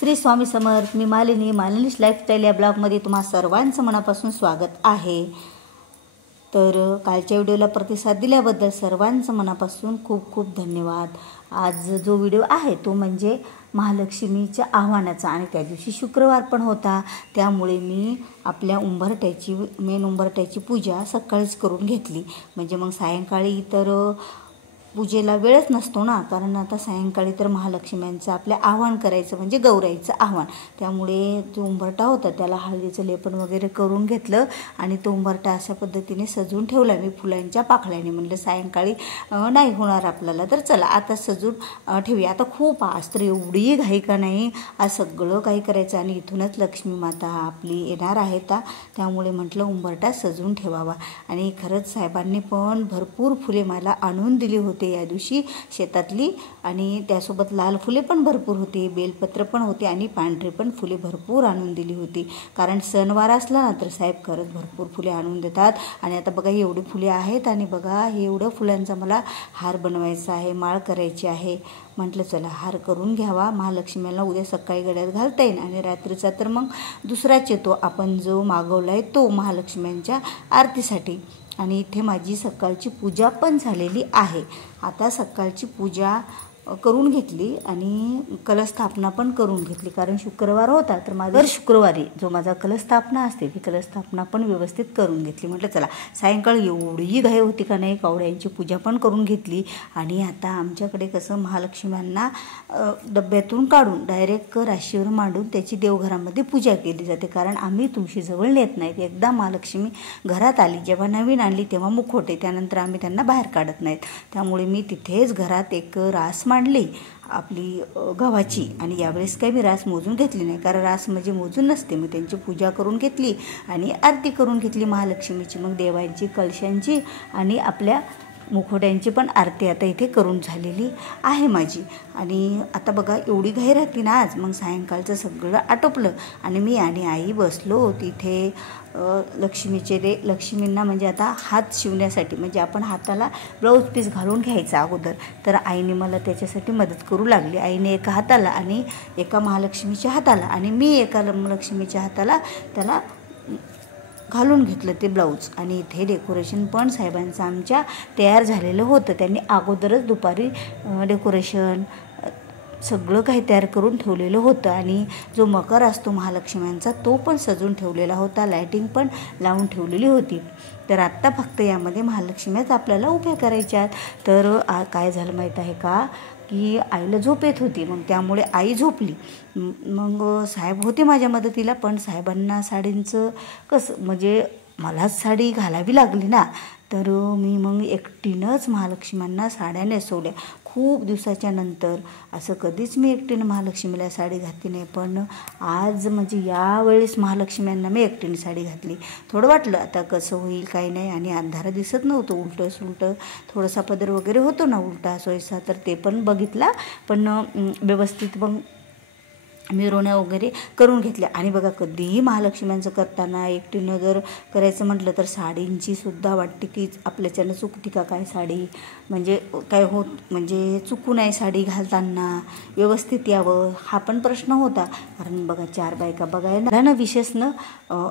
श्री स्वामी समर्थ. मी मालिनीश lifestyle या ब्लॉगमध्ये तुम्हा सर्वांचं मनापासून स्वागत आहे. तर कालच्या व्हिडिओला प्रतिसाद दिल्याबद्दल सर्वांचं मनापासून खूप खूप धन्यवाद. आज जो व्हिडिओ आहे तो म्हणजे महालक्ष्मीच्या आव्हानाचा, आणि त्या दिवशी शुक्रवार पण होता, त्यामुळे मी आपल्या मेन उंबरठ्याची पूजा सकाळीच करून घेतली. म्हणजे मग सायंकाळी तर पूजेला वेळच नसतो ना, कारण आता सायंकाळी तर महालक्ष्म्यांचं आपल्या आवाहन करायचं म्हणजे गौराईचं आव्हान. त्यामुळे जो उंबरठा होता त्याला हळदीचं लेपन वगैरे करून घेतलं आणि तो उंबरठा अशा पद्धतीने सजवून ठेवला मी फुलांच्या पाकळ्याने. म्हणलं सायंकाळी नाही होणार आपल्याला, तर चला आता सजून ठेवूया. आता खूप आज तर एवढी घाई का नाही, आज सगळं काही करायचं आणि इथूनच लक्ष्मी माता आपली येणार आहेत, त्यामुळे म्हटलं उंबरठा सजवून ठेवावा. आणि खरंच साहेबांनी पण भरपूर फुले मला आणून दिली होती या दिवशी शेतातली, आणि त्यासोबत लाल फुले पण भरपूर होते, बेलपत्र पण होते आणि पांढरे पण फुले भरपूर आणून दिली होती. कारण सणवार असला ना तर साहेब खरंच भरपूर फुले आणून देतात. आणि आता बघा एवढी फुले आहेत आणि बघा हे एवढं फुलांचा मला हार बनवायचा आहे, माळ करायची आहे. म्हटलं चला हार करून घ्यावा, महालक्ष्मीला उद्या सकाळी गळ्यात घालता येईल आणि रात्रीचा तर मग दुसराच येतो आपण जो मागवला आहे तो महालक्ष्म्यांच्या आरतीसाठी. आणि इथे माझी सकाळची पूजा पण झालेली आहे. आता सकाळची पूजा करून घेतली आणि कलशस्थापना पण करून घेतली, कारण शुक्रवार होता तर माझं शुक्रवारी जो माझा कलशस्थापना असते ती कलशस्थापना पण व्यवस्थित करून घेतली. म्हटलं चला सायंकाळी एवढी घाई होती का नाही, कावड्यांची पूजा पण करून घेतली. आणि आता आमच्याकडे कसं महालक्ष्म्यांना डब्यातून काढून डायरेक्ट राशीवर मांडून त्याची देवघरामध्ये पूजा केली जाते, कारण आम्ही तुळशीजवळ नेत नाहीत. एकदा महालक्ष्मी घरात आली, जेव्हा नवीन आणली तेव्हा मुखवटे, त्यानंतर आम्ही त्यांना बाहेर काढत नाहीत. त्यामुळे मी तिथेच घरात एक रास मांडली आपली गव्हाची. आणि यावेळेस काही मी रास मोजून घेतली नाही, कारण रास म्हणजे मोजून नसते. मी त्यांची पूजा करून घेतली आणि आरती करून घेतली महालक्ष्मीची, मग देवांची, कलशांची आणि आपल्या मुखवट्यांची पण आरती आता इथे करून झालेली आहे माझी. आणि आता बघा एवढी घाई राहते ना आज, मग सायंकाळचं सगळं आटोपलं आणि मी आणि आई बसलो तिथे लक्ष्मींना म्हणजे आता हात शिवण्यासाठी, म्हणजे आपण हाताला ब्लाऊज पीस घालून घ्यायचा अगोदर, तर आईने मला त्याच्यासाठी मदत करू लागली. आईने एका हाताला आणि एका महालक्ष्मीच्या हाताला आणि मी एका लक्ष्मीच्या हाताला त्याला घालून घेतलं ते ब्लाऊज. आणि इथे डेकोरेशन पण साहेबांचं आमच्या तयार झालेलं होतं. त्यांनी अगोदरच दुपारी डेकोरेशन सगळं काही तयार करून ठेवलेलं होतं. आणि जो मकर असतो महालक्ष्म्यांचा तो पण सजून ठेवलेला होता, लायटिंग पण लावून ठेवलेली होती. तर आत्ता फक्त यामध्ये महालक्ष्म्याच आपल्याला उभ्या करायच्यात. तर काय झालं माहीत आहे का, की आईला झोप येत होती, मग त्यामुळे आई झोपली. मग साहेब होते माझ्या मदतीला, पण साहेबांना साडींचं कसं म्हणजे मलाच साडी घालावी लागली ना, तर मी मग एकटीनंच महालक्ष्म्यांना साड्या नेसवल्या. खूप दिवसाच्या नंतर असं कधीच मी एकटीनं महालक्ष्मीला साडी घातली नाही, पण आज म्हणजे यावेळेस महालक्ष्म्यांना मी एकटीने साडी घातली. थोडं वाटलं आता कसं होईल काही नाही, आणि अंधारा दिसत नव्हतं, उलटं सुलटं थोडासा पदर वगैरे होतो ना उलटा सोयीचा, तर ते पण बघितला, पण व्यवस्थित मग मिरवण्या वगैरे करून घेतल्या. आणि बघा कधीही महालक्ष्म्यांचं करताना एकटीनं जर करायचं म्हटलं तर साडींची सुद्धा वाटते की आपल्याच्यानं चुकती का काय साडी, म्हणजे काय होत म्हणजे चुकू नये साडी घालताना, व्यवस्थित यावं हा पण प्रश्न होता. कारण बघा 4 बायका बघायला ना विशेषनं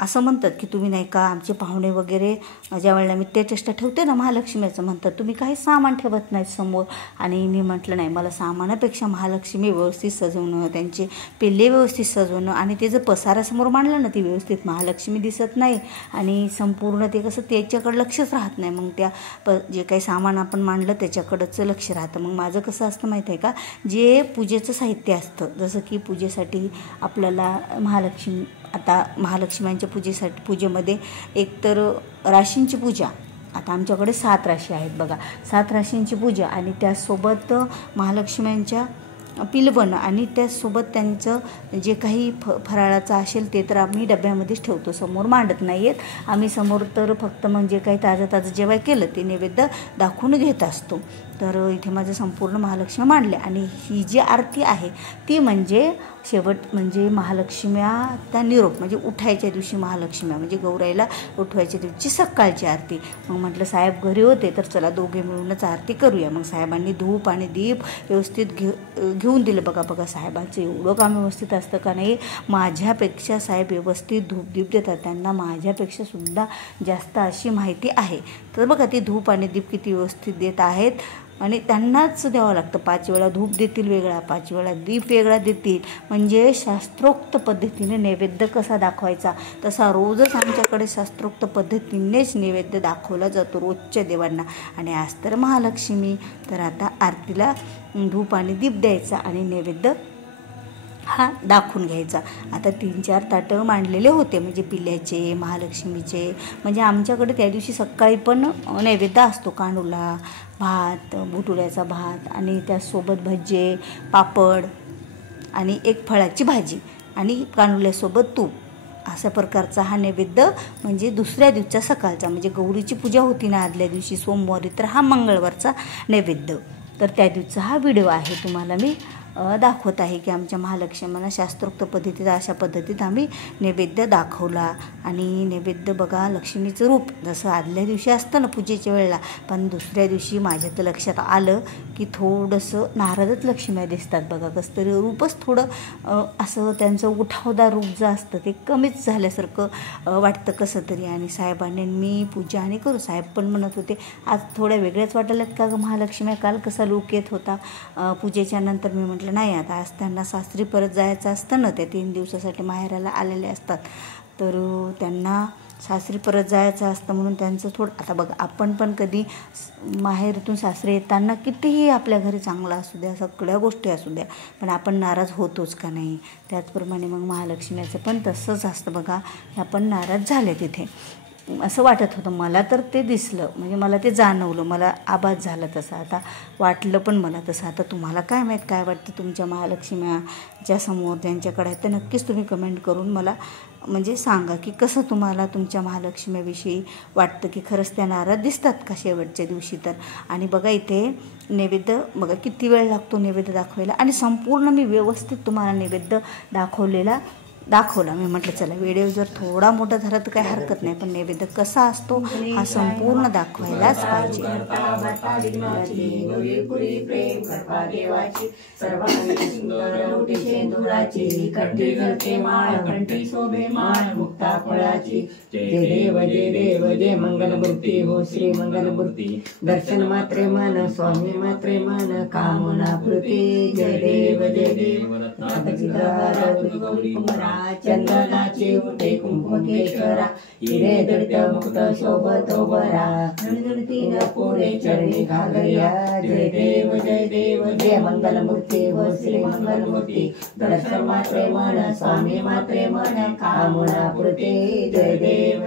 असं म्हणतात की तुम्ही नाही का आमचे पाहुणे वगैरे ज्या वेळेला मी स्टेटसला ठेवते ना महालक्ष्मीचं, म्हणतात तुम्ही काही सामान ठेवत नाही समोर. आणि मी म्हटलं नाही, मला सामानापेक्षा महालक्ष्मी व्यवस्थित सजवणं, त्यांचे पेल्ले व्यवस्थित सजवणं आणि ते जर पसारासमोर मांडलं ना ती व्यवस्थित महालक्ष्मी दिसत नाही आणि संपूर्ण ते कसं त्याच्याकडं लक्षच राहत नाही. मग त्या जे काही सामान आपण मांडलं त्याच्याकडंच लक्ष राहतं. मग माझं कसं असतं माहीत आहे का, जे पूजेचं साहित्य असतं, जसं की पूजेसाठी आपल्याला आता महालक्ष्म्यांच्या पूजेमध्ये एकतर राशींची पूजा, आता आमच्याकडे 7 राशी आहेत बघा, 7 राशींची पूजा आणि त्यासोबत महालक्ष्म्यांच्या पिलवण आणि त्यासोबत त्यांचं जे काही फराळाचं असेल ते तर आम्ही डब्यामध्येच ठेवतो, समोर मांडत नाही आहेत आम्ही. समोर तर फक्त म्हणजे काही ताजं जेव्हा केलं ते नैवेद्य दाखवून घेत असतो. तर इथे माझं संपूर्ण महालक्ष्मी मांडले. आणि ही जी आरती आहे ती म्हणजे शेवट म्हणजे महालक्ष्म्या त्या निरोप म्हणजे उठायच्या दिवशी महालक्ष्म्या म्हणजे गौराईला उठवायच्या दिवशी सकाळची आरती. मग म्हटलं साहेब घरी होते तर चला दोघे मिळूनच आरती करूया. मग साहेबांनी धूप आणि दीप व्यवस्थित घेऊन दिलं. बघा साहेबांचं एवढं काम व्यवस्थित असतं का नाही. माझ्यापेक्षा साहेब व्यवस्थित धूप दीप देतात. त्यांना माझ्यापेक्षा सुद्धा जास्त अशी माहिती आहे. तर बघा ती धूप आणि दीप किती व्यवस्थित देत आहेत. आणि त्यांनाच द्यावं लागतं. 5 वेळा धूप देतील वेगळा, 5 वेळा दीप वेगळा देतील. म्हणजे शास्त्रोक्त पद्धतीने नैवेद्य कसा दाखवायचा तसा रोजच आमच्याकडे शास्त्रोक्त पद्धतीनेच नैवेद्य दाखवला जातो रोजच्या देवांना. आणि आज तर महालक्ष्मी, तर आता आरतीला धूप आणि दीप द्यायचा आणि नैवेद्य हा दाखवून घ्यायचा. आता 3-4 ताटं मांडलेले होते म्हणजे पिल्याचे, महालक्ष्मीचे. म्हणजे आमच्याकडे त्या दिवशी सकाळी पण नैवेद्य असतो. कांडुला भात, बुटुल्याचा भात आणि त्यासोबत भजे, पापड आणि एक फळाची भाजी आणि कांडुल्यासोबत तूप. अशा प्रकारचा हा नैवेद्य म्हणजे दुसऱ्या दिवसचा सकाळचा म्हणजे गौरीची पूजा होती ना आदल्या दिवशी सोमवारी, तर हा मंगळवारचा नैवेद्य. तर त्या दिवसाचा हा व्हिडिओ आहे तुम्हाला मी दाखवत आहे की आमच्या महालक्ष्म्यांना शास्त्रोक्त पद्धतीत अशा पद्धतीत आम्ही नैवेद्य दाखवला. आणि नैवेद्य बघा लक्ष्मीचं रूप जसं आदल्या दिवशी असतं ना पूजेच्या वेळेला, पण दुसऱ्या दिवशी माझ्या तर लक्षात आलं की थोडंसं नाराजच लक्ष्म्या दिसतात. बघा कसं तरी रूपच थोडं असं त्यांचं उठावदार रूप जे असतं ते कमीच झाल्यासारखं वाटतं कसं तरी. आणि साहेबांनी मी पूजा आणि करू. साहेब पण म्हणत होते आज थोड्या वेगळ्याच वाटायलात का गं महालक्ष्म्या, काल कसा लूक येत होता पूजेच्या नंतर. मी म्हटलं नाही आता आज त्यांना सासरी परत जायचं असतं ना, त्या 3 दिवसासाठी माहेराला आलेले असतात, तर त्यांना सासरी परत जायचं असतं म्हणून त्यांचं थोडं. आता बघा आपण पण कधी माहेरातून सासरी येताना कितीही आपल्या घरी चांगलं असू द्या, सगळ्या गोष्टी असू द्या, पण आपण नाराज होतोच का नाही. त्याचप्रमाणे मग महालक्ष्म्याचं पण तसंच असतं बघा. आपण नाराज झाले तिथे असं वाटत होतं मला, तर ते दिसलं म्हणजे मला ते जाणवलं, मला आभास झाला तसा. आता वाटलं पण मला तसं. आता तुम्हाला काय माहीत काय वाटतं तुमच्या महालक्ष्म्याच्या समोर ज्यांच्याकडे आहेत, तर नक्कीच तुम्ही कमेंट करून मला म्हणजे सांगा की कसं तुम्हाला तुमच्या महालक्ष्म्याविषयी वाटतं, की खरंच त्या नाराज दिसतात का शेवटच्या दिवशी. तर आणि बघा इथे नैवेद्य बघा किती वेळ लागतो नैवेद्य दाखवायला. आणि संपूर्ण मी व्यवस्थित तुम्हाला नैवेद्य दाखवला. मी म्हटलं चला व्हिडिओ जर थोडा मोठा झाला तर काही हरकत नाही, पण नैवेद्य कसा असतो हा संपूर्ण दाखवायलाच पाहिजे. जय देव जय मंगलमूर्ती हो श्री मंगलमूर्ती. दर्शन मात्रे मन स्वामी मात्रे मन कामना पूर्ती. जय देव चंदनाचे उठे कुंकुमेश्वरा. हिरे दडत मुक्त शोभतो बरा. नळदुडतीन पुढे चरणी घागर्या. जय देव जय मंगलमूर्ती हो श्री मंगलमूर्ती. दर्शन मात्रे मन स्वामी मात्रे मन कामना पूर्ती. जय देव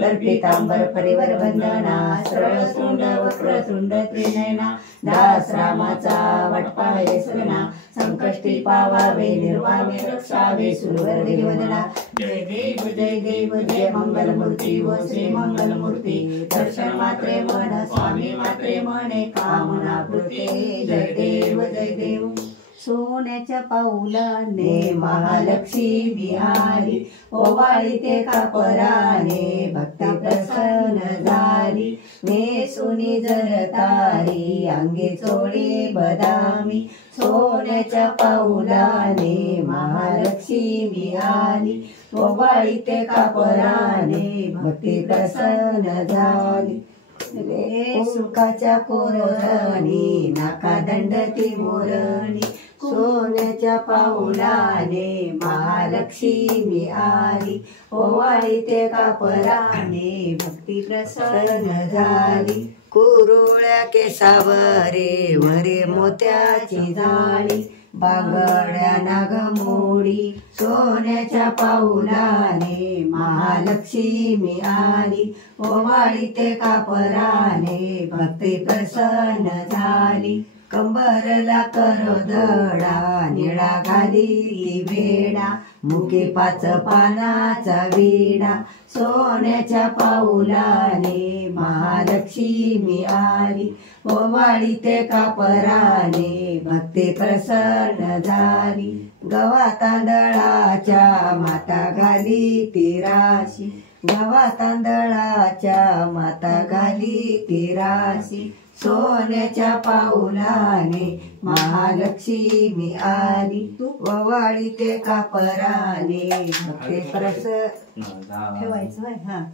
दर्पितांबर परिवर वंदना. सरळ सुंड वक्रतुंड त्रिनयना. दास रामाचा वटपावे सगना. संकष्टी पावावे निर्वामे रक्षावे सुरवर गिरिवदना. जय देव जय मंगलमूर्ती व श्री मंगलमूर्ती. दर्शन मात्रे मन स्वामी मात्रे मने कामना पूर्ती. जय देव सोन्याच्या पाऊलाने महालक्ष्मी आली. ओवाळी ते कापराने भक्ती प्रसन्न झाली. नेसुनी जरतारी अंगी चोळी बदामी. सोन्याच्या पाऊलाने महालक्ष्मी आली. ओवाळी ते कापराने भक्ती प्रसन्न झाली. सुखाच्या कोरणी नाका दंडती मोरणी. सोन्याच्या पाऊलाने महालक्ष्मी आली. ओवाळी ते कापराने भक्ती प्रसन्न झाली. कुरुळ्या केसावरे वरे मोत्याची जाळी. बांगड्या नागमोडी सोन्याच्या पाऊलाने महालक्ष्मी आली. ओवाळी ते कापराने भक्ती प्रसन्न झाली. कंबरला करोदडा निळा घाली वेडा. मुके 5 पानाचा विडा. सोन्याच्या पाऊलाने महालक्ष्मी आली. ओवाळी ते कापराने भक्ती प्रसन्न झाली. गव्हा तांदळाच्या माता घाली ती राशी, गव्हा तांदळाच्या माता घाली ती राशी, सोन्याच्या पाऊलाने महालक्ष्मी आली, ववाळी ते कापराने भक्ते परस ठेवायचं. हा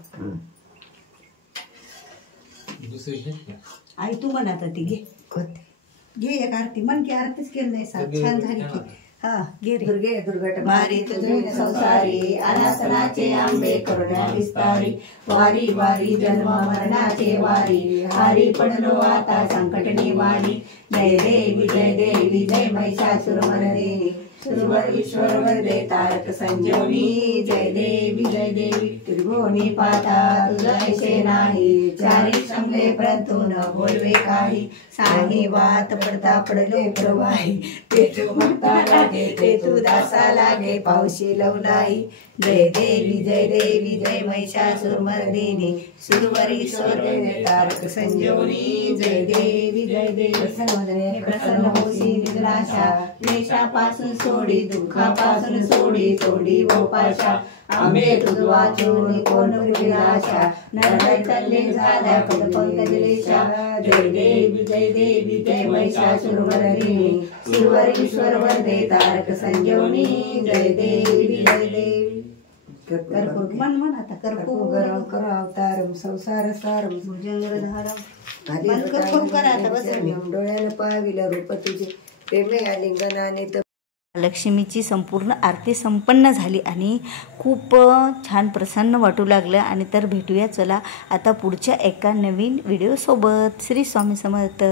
आई तू म्हण आता ती घे एक आरती म्हण की आरतीच केली नाही छान झाली की. हा घे रे. दुर्गे दुर्गट मारी तुझे संसारी, अनासनाचे आंबे करुणा विस्तारी, वारी वारी जन्म मरणाचे वारी, हारी पडलो आता संकट निवारी, जय देवी जय महिषासुरमर्दिनी, सुरवर ईश्वर वरदे तारक संजीवनी, जय देवी त्रिभुवनी पाता तुझा ऐसे नाही, चारी समले परंतु न बोलवे काही, साही वात पडता पडले प्रवाही, ते तू भक्ता लागे ते तू दासा लागे पावशी लवलाई, जय देवी जय महिषासुरमर्दिनी, सुरवर ईश्वर वरदे तारक संजीवनी, जय देवी प्रसन्न होशी निराशा, क्लेशापासून सोडी दुःखापासून सोडी वोपाशा, आंबे तुझ वाचून कोण विलाशा, नरहर कल्ले झाल्या पंकजलेशा, जय देवी जय महिषासुरमर्दिनी, सुरवर ईश्वर वरदे तारक संजीवनी, जय देवी कर्पूर मन आता कर्पूरम करावतारम संसार सारम भुजंगधारम करा आता बस डोळ्यानं पाविलं रूप तुझे प्रेमे आलिंगनाने. लक्ष्मीची संपूर्ण आरती संपन्न झाली आणि खूप छान प्रसन्न वाटू लागलं. आणि तर भेटूया चला आता पुढच्या एका नवीन व्हिडिओ सोबत. श्री स्वामी समर्थ.